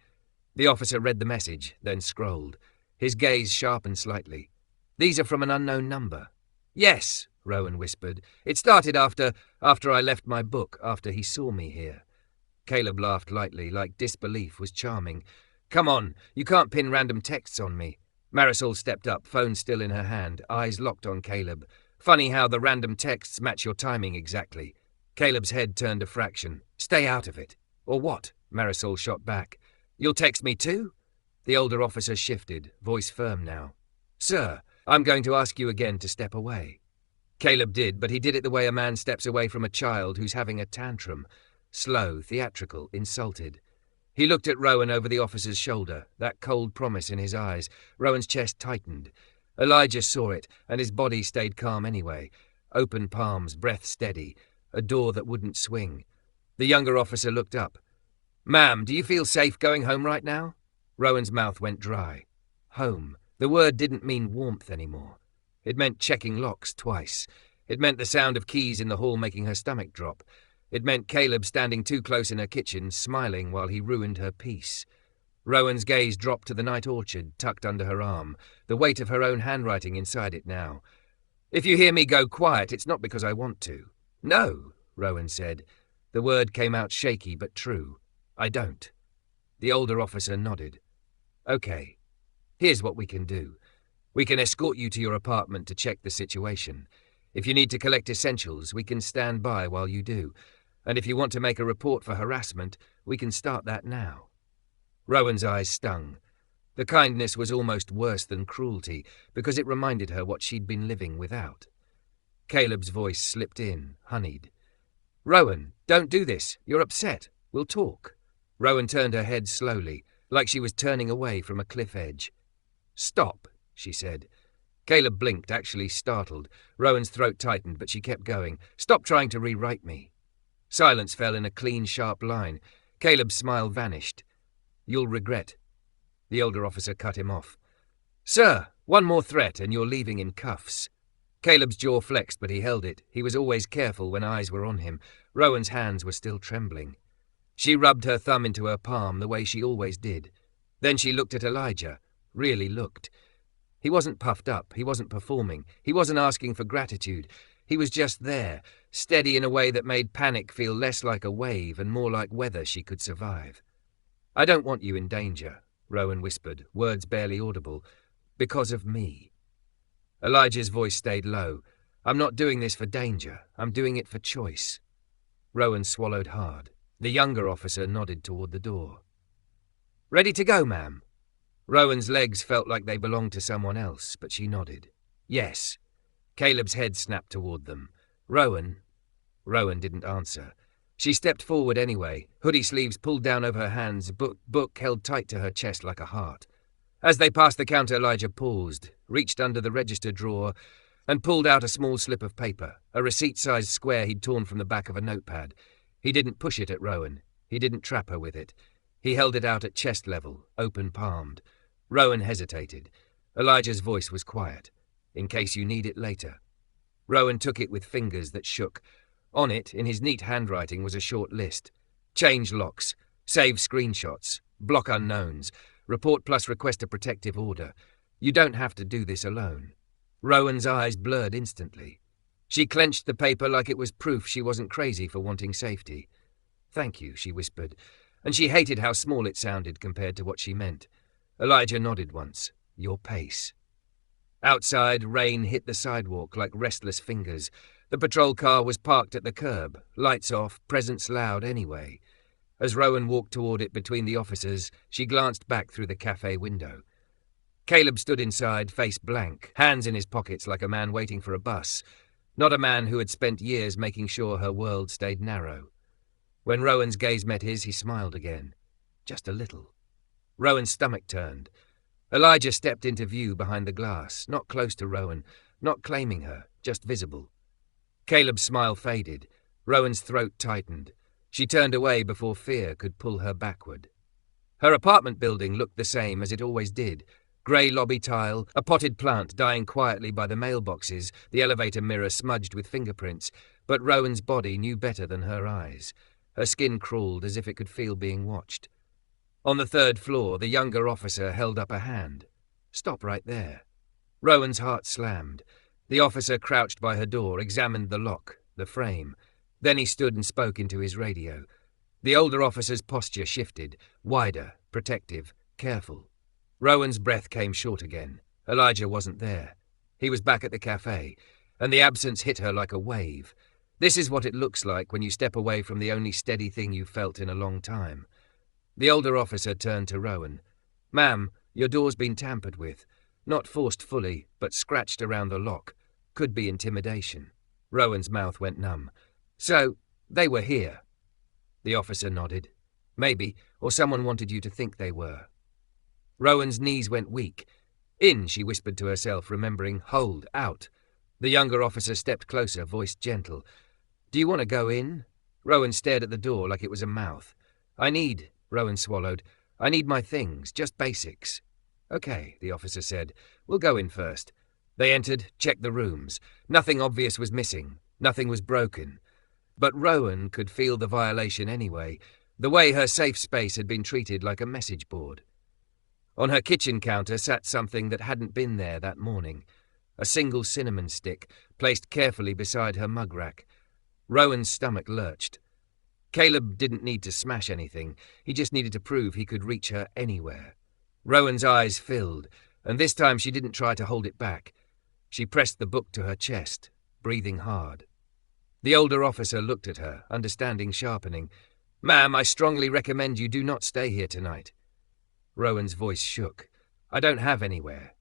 The officer read the message, then scrolled. His gaze sharpened slightly. These are from an unknown number. Yes, Rowan whispered. It started after I left my book, after he saw me here. Caleb laughed lightly, like disbelief was charming. Come on, you can't pin random texts on me. Marisol stepped up, phone still in her hand, eyes locked on Caleb. Funny how the random texts match your timing exactly. Caleb's head turned a fraction. Stay out of it. Or what? Marisol shot back. You'll text me too? The older officer shifted, voice firm now. Sir, I'm going to ask you again to step away. Caleb did, but he did it the way a man steps away from a child who's having a tantrum. Slow, theatrical, insulted. He looked at Rowan over the officer's shoulder, that cold promise in his eyes. Rowan's chest tightened. Elijah saw it, and his body stayed calm anyway. Open palms, breath steady. A door that wouldn't swing. The younger officer looked up. Ma'am, do you feel safe going home right now? Rowan's mouth went dry. Home. The word didn't mean warmth anymore. It meant checking locks twice. It meant the sound of keys in the hall making her stomach drop. It meant Caleb standing too close in her kitchen, smiling while he ruined her peace. Rowan's gaze dropped to the night orchard tucked under her arm, the weight of her own handwriting inside it now. If you hear me go quiet, it's not because I want to. No, Rowan said. The word came out shaky but true. I don't. The older officer nodded. Okay, here's what we can do. We can escort you to your apartment to check the situation. If you need to collect essentials, we can stand by while you do. And if you want to make a report for harassment, we can start that now. Rowan's eyes stung. The kindness was almost worse than cruelty, because it reminded her what she'd been living without. Caleb's voice slipped in, honeyed. Rowan, don't do this. You're upset. We'll talk. Rowan turned her head slowly, like she was turning away from a cliff edge. Stop, she said. Caleb blinked, actually startled. Rowan's throat tightened, but she kept going. Stop trying to rewrite me. Silence fell in a clean, sharp line. Caleb's smile vanished. You'll regret. The older officer cut him off. Sir, one more threat and you're leaving in cuffs. Caleb's jaw flexed, but he held it. He was always careful when eyes were on him. Rowan's hands were still trembling. She rubbed her thumb into her palm the way she always did. Then she looked at Elijah. Really looked. He wasn't puffed up. He wasn't performing. He wasn't asking for gratitude. He was just there, steady in a way that made panic feel less like a wave and more like weather she could survive. I don't want you in danger, Rowan whispered, words barely audible. Because of me. Elijah's voice stayed low. I'm not doing this for danger. I'm doing it for choice. Rowan swallowed hard. The younger officer nodded toward the door. Ready to go, ma'am? Rowan's legs felt like they belonged to someone else, but she nodded. Yes. Caleb's head snapped toward them. Rowan didn't answer. She stepped forward anyway, hoodie sleeves pulled down over her hands, book held tight to her chest like a heart. As they passed the counter, Elijah paused, reached under the register drawer, and pulled out a small slip of paper, a receipt-sized square he'd torn from the back of a notepad. He didn't push it at Rowan. He didn't trap her with it. He held it out at chest level, open-palmed. Rowan hesitated. Elijah's voice was quiet. In case you need it later. Rowan took it with fingers that shook. On it, in his neat handwriting, was a short list. Change locks, save screenshots, block unknowns, report plus request a protective order. You don't have to do this alone. Rowan's eyes blurred instantly. She clenched the paper like it was proof she wasn't crazy for wanting safety. Thank you, she whispered, and she hated how small it sounded compared to what she meant. Elijah nodded once. Your pace. Outside, rain hit the sidewalk like restless fingers. The patrol car was parked at the curb, lights off, presence loud anyway. As Rowan walked toward it between the officers, she glanced back through the cafe window. Caleb stood inside, face blank, hands in his pockets like a man waiting for a bus, not a man who had spent years making sure her world stayed narrow. When Rowan's gaze met his, he smiled again. Just a little. Rowan's stomach turned. Elijah stepped into view behind the glass, not close to Rowan, not claiming her, just visible. Caleb's smile faded. Rowan's throat tightened. She turned away before fear could pull her backward. Her apartment building looked the same as it always did. Grey lobby tile, a potted plant dying quietly by the mailboxes, the elevator mirror smudged with fingerprints, but Rowan's body knew better than her eyes. Her skin crawled as if it could feel being watched. On the third floor, the younger officer held up a hand. Stop right there. Rowan's heart slammed. The officer crouched by her door, examined the lock, the frame. Then he stood and spoke into his radio. The older officer's posture shifted, wider, protective, careful. Rowan's breath came short again. Elijah wasn't there. He was back at the cafe. and the absence hit her like a wave. This is what it looks like when you step away from the only steady thing you've felt in a long time. The older officer turned to Rowan. "Ma'am, your door's been tampered with. Not forced fully, but scratched around the lock. Could be intimidation." Rowan's mouth went numb. "So, they were here?" The officer nodded. "Maybe, or someone wanted you to think they were." Rowan's knees went weak. "In," she whispered to herself, remembering. "Hold, out." The younger officer stepped closer, voice gentle. "Do you want to go in?" Rowan stared at the door like it was a mouth. Rowan swallowed. "I need my things, just basics." "Okay," the officer said. "We'll go in first." They entered, checked the rooms. Nothing obvious was missing. Nothing was broken. But Rowan could feel the violation anyway, the way her safe space had been treated like a message board. On her kitchen counter sat something that hadn't been there that morning. A single cinnamon stick, placed carefully beside her mug rack. Rowan's stomach lurched. Caleb didn't need to smash anything. He just needed to prove he could reach her anywhere. Rowan's eyes filled, and this time she didn't try to hold it back. She pressed the book to her chest, breathing hard. The older officer looked at her, understanding sharpening. "Ma'am, I strongly recommend you do not stay here tonight." Rowan's voice shook. "I don't have anywhere."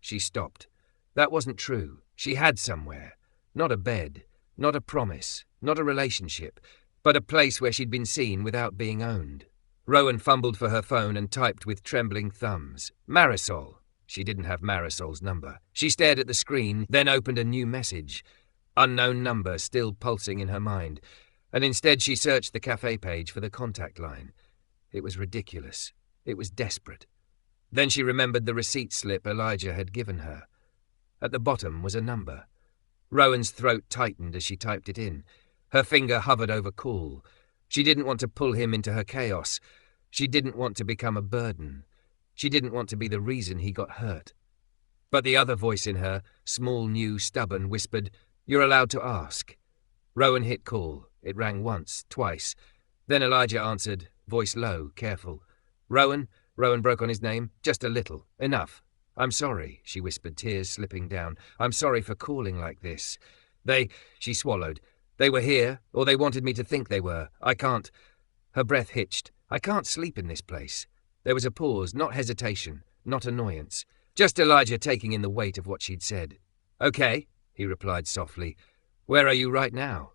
She stopped. That wasn't true. She had somewhere. Not a bed, not a promise, not a relationship, but a place where she'd been seen without being owned. Rowan fumbled for her phone and typed with trembling thumbs. Marisol. She didn't have Marisol's number. She stared at the screen, then opened a new message. Unknown number still pulsing in her mind, and instead she searched the cafe page for the contact line. It was ridiculous. It was desperate. Then she remembered the receipt slip Elijah had given her. At the bottom was a number. Rowan's throat tightened as she typed it in. Her finger hovered over call. She didn't want to pull him into her chaos. She didn't want to become a burden. She didn't want to be the reason he got hurt. But the other voice in her, small, new, stubborn, whispered, "You're allowed to ask." Rowan hit call. It rang once, twice. Then Elijah answered, voice low, careful. "Rowan?" Rowan broke on his name. "Just a little. Enough." "I'm sorry," she whispered, tears slipping down. "I'm sorry for calling like this. She swallowed. "They were here, or they wanted me to think they were. I can't." Her breath hitched. "I can't sleep in this place." There was a pause, not hesitation, not annoyance. Just Elijah taking in the weight of what she'd said. "Okay," he replied softly. "Where are you right now?"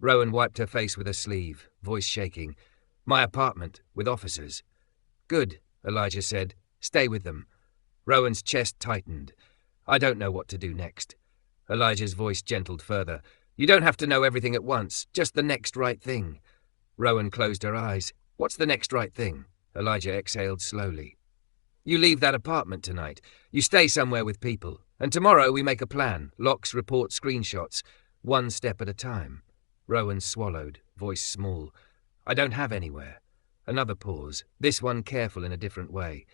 Rowan wiped her face with her sleeve, voice shaking. "My apartment, with officers." "Good," Elijah said. "Stay with them." Rowan's chest tightened. "I don't know what to do next." Elijah's voice gentled further. "You don't have to know everything at once, just the next right thing." Rowan closed her eyes. "What's the next right thing?" Elijah exhaled slowly. "You leave that apartment tonight. You stay somewhere with people. And tomorrow we make a plan. Locks, reports, screenshots. One step at a time." Rowan swallowed, voice small. "I don't have anywhere." Another pause, this one careful in a different way.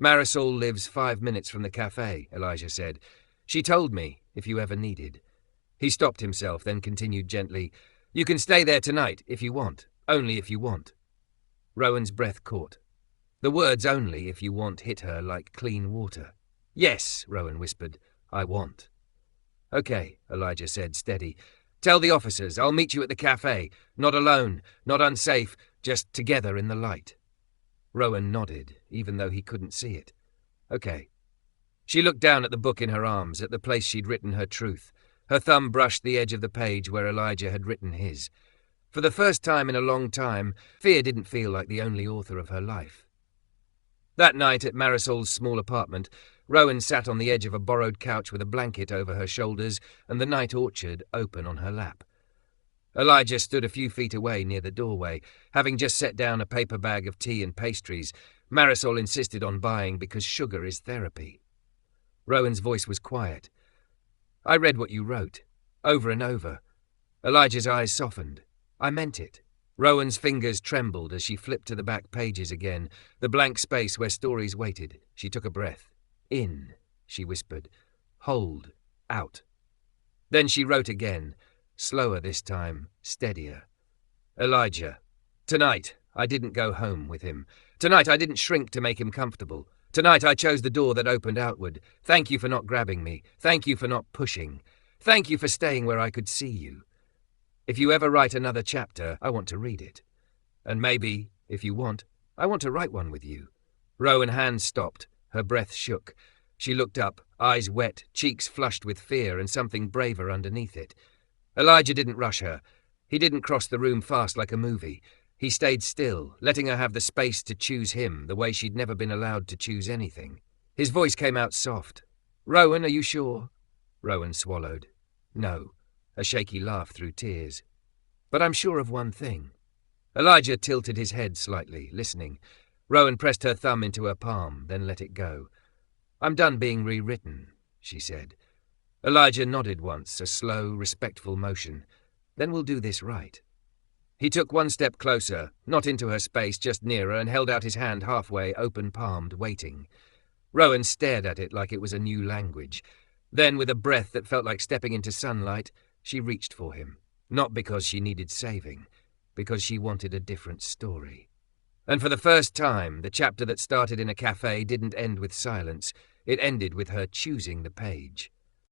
"Marisol lives 5 minutes from the cafe," Elijah said. "She told me, if you ever needed." He stopped himself, then continued gently. "You can stay there tonight, if you want. Only if you want." Rowan's breath caught. The words "only if you want" hit her like clean water. "Yes," Rowan whispered. "I want." "Okay," Elijah said, steady. "Tell the officers, I'll meet you at the cafe. Not alone, not unsafe, just together in the light." Rowan nodded, even though he couldn't see it. "Okay." She looked down at the book in her arms, at the place she'd written her truth. Her thumb brushed the edge of the page where Elijah had written his. For the first time in a long time, fear didn't feel like the only author of her life. That night at Marisol's small apartment, Rowan sat on the edge of a borrowed couch with a blanket over her shoulders and the night orchard open on her lap. Elijah stood a few feet away near the doorway, having just set down a paper bag of tea and pastries Marisol insisted on buying because sugar is therapy. Rowan's voice was quiet. "I read what you wrote, over and over." Elijah's eyes softened. "I meant it." Rowan's fingers trembled as she flipped to the back pages again, the blank space where stories waited. She took a breath. "In," she whispered. "Hold. Out." Then she wrote again, slower this time, steadier. "Elijah, tonight I didn't go home with him. Tonight I didn't shrink to make him comfortable. Tonight I chose the door that opened outward. Thank you for not grabbing me. Thank you for not pushing. Thank you for staying where I could see you. If you ever write another chapter, I want to read it. And maybe, if you want, I want to write one with you." Rowan's hand stopped. Her breath shook. She looked up, eyes wet, cheeks flushed with fear and something braver underneath it. Elijah didn't rush her. He didn't cross the room fast like a movie. He stayed still, letting her have the space to choose him the way she'd never been allowed to choose anything. His voice came out soft. "Rowan, are you sure?" Rowan swallowed. "No." A shaky laugh through tears. "But I'm sure of one thing." Elijah tilted his head slightly, listening. Rowan pressed her thumb into her palm, then let it go. "I'm done being rewritten," she said. Elijah nodded once, a slow, respectful motion. "Then we'll do this right." He took one step closer, not into her space, just nearer, and held out his hand halfway, open-palmed, waiting. Rowan stared at it like it was a new language. Then, with a breath that felt like stepping into sunlight, she reached for him. Not because she needed saving, because she wanted a different story. And for the first time, the chapter that started in a cafe didn't end with silence. It ended with her choosing the page.